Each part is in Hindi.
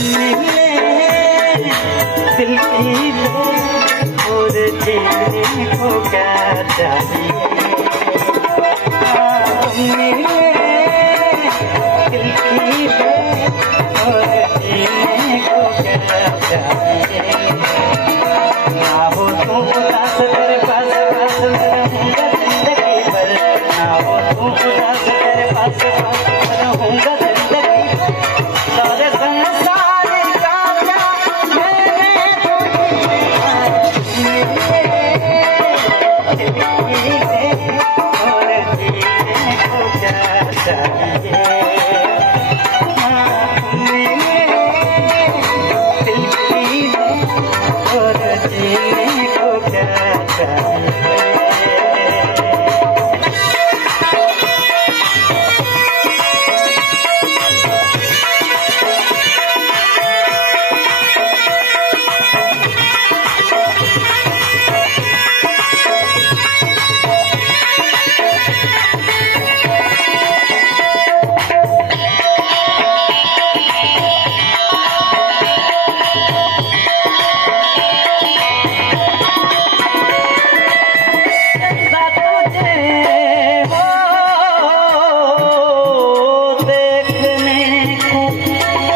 मिले दिल की और जीने को क्या चाहिए। मिले दिल की और जीने को क्या चाहिए। ना हो तुम उदास तेरे पास पास मैं रहूंगा जिंदगी भर। ना हो तुम उदास तेरे पास पास मैं रहूंगा जिंदगी भर। सारे संसार का प्यार मैंने तुझे और जीने को क्या चाहिए।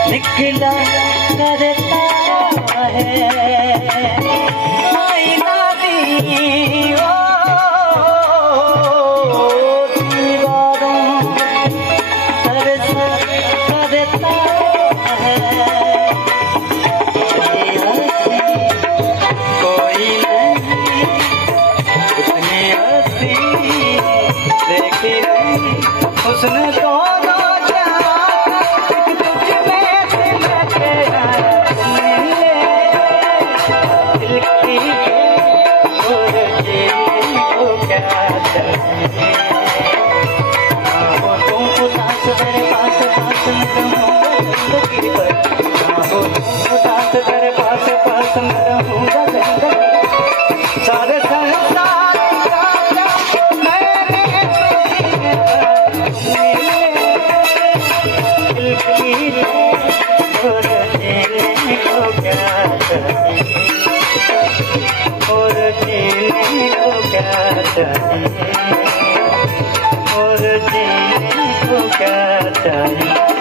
निकला करता है आईना भी दीवारों तरसा करता है। कोई नहीं उतनी हंसी देखी नहीं उसने तो तेरे पास पास मैं रहूंगा जिंदगी। सारे संसार का मैंने दिल की और जीने को क्या चाहिए। और जीने को क्या चाहिए। और जीने को क्या चाहिए।